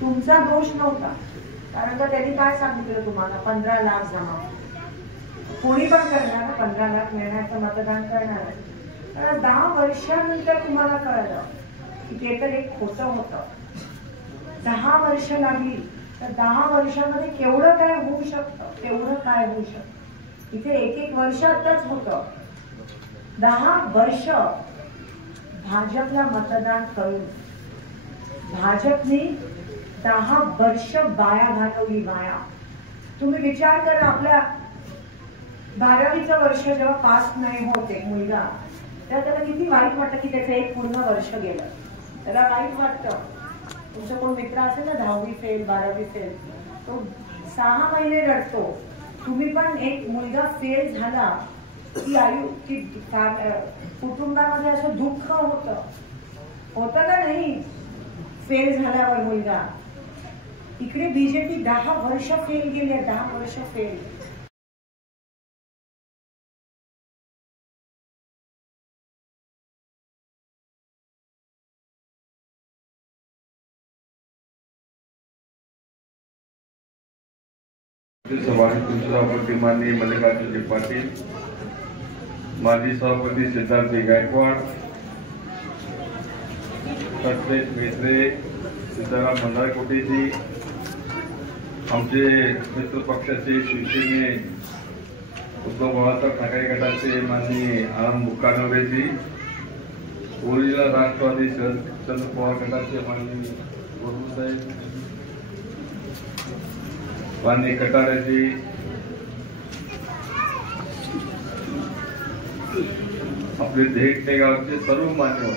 तुमचा दोष नव्हता, कारण का त्यांनी काय सांगितलं तुम्हाला 15 लाख जमा. कोणी पण करणार 15 लाख मिळण्याचं मतदान करणार. कारण 10 वर्षानंतर तुम्हाला कळलं की ते तर एक खोटं होतं. 10 वर्ष लागली तर 10 वर्षामध्ये केवढं काय होऊ शकतं, तेवढं काय होऊ शकतं. इथे एक वर्ष आताच होतं. 10 वर्ष भाजपला मतदान करून भाजपने 10 वर्ष बाया घालवली. बाया, तुम्ही विचार करा, आपल्या 12वीचं वर्ष जेव्हा पास नाही होत एक मुलगा, तेव्हा त्याला किती वाईट वाटतं की त्याचं एक पूर्ण वर्ष गेलं. त्याला वाईट वाटतं. तुमचा कोण मित्र असेल ना 10वी फेल 12वी फेल, तो 6 महिने रडतो. तुम्ही पण एक मुलगा फेल झाला की कुटुंबामध्ये असं दुःख होतं का नाही फेल झाल्यावर मुलगा. इकडे बीजेपी 10 वर्ष फेल गेले. 10 वर्ष फेल. सभापती सभापती माननीय मल्लिकार्जुन पाटील, माजी सभापती सिद्धार्थ गायकवाड, सत्तेज मेत्रे, सीताराम मंदारकोटेजी, आमचे मित्र पक्षाचे शिवसेने उद्धव बाळासाहेब ठाकरे गटाचे माननीय आनंद मुक्कानवरेजी, ओरिजिनल राष्ट्रवादी शरद पवार गटाचे माननीय गुरुसाहेब, माननीय कटारेजी, आपले देहटे गावचे सर्व मान्यवर,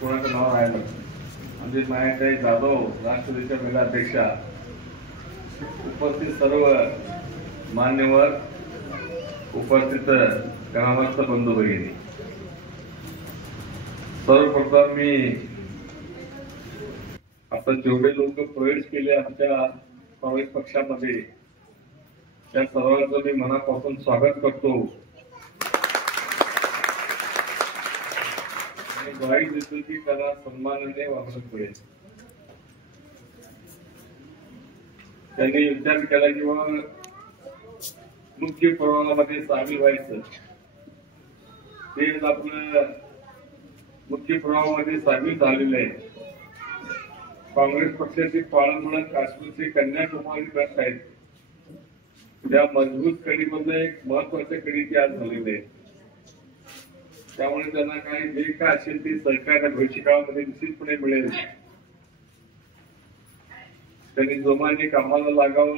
कोणाचं नाव राहिलं, म्हणजे मायाताई जाधव राष्ट्रवादीच्या महिला अध्यक्षा, उपस्थित सर्व मान्यवर, उपस्थित ग्रामस्थ बंधू भगिनी, सर्वप्रथम मी आता जेवढे लोक प्रवेश केले आमच्या काँग्रेस पक्षामध्ये त्या सर्वांचं मी मनापासून स्वागत करतो. आणि ग्वाही देतो की त्याला सन्मानाने वागणूक मिळेल. त्यांनी विचार केला की बाबा मुख्य प्रवाहामध्ये सामील व्हायचं. ते आपलं मुख्य प्रवाहामध्ये सामील झालेलं आहे. काँग्रेस पक्षाचे पाळंमुळं काश्मीरचे कन्याकुमारी गट आहेत. त्या मजबूत कडीमधलं एक महत्वाच्या कडी ते आज झालेले आहे. त्यामुळे त्यांना काही जे काय असेल ते सरकारच्या भविष्यकाळामध्ये निश्चितपणे मिळेल. त्यांनी जोमाने कामाला लागावं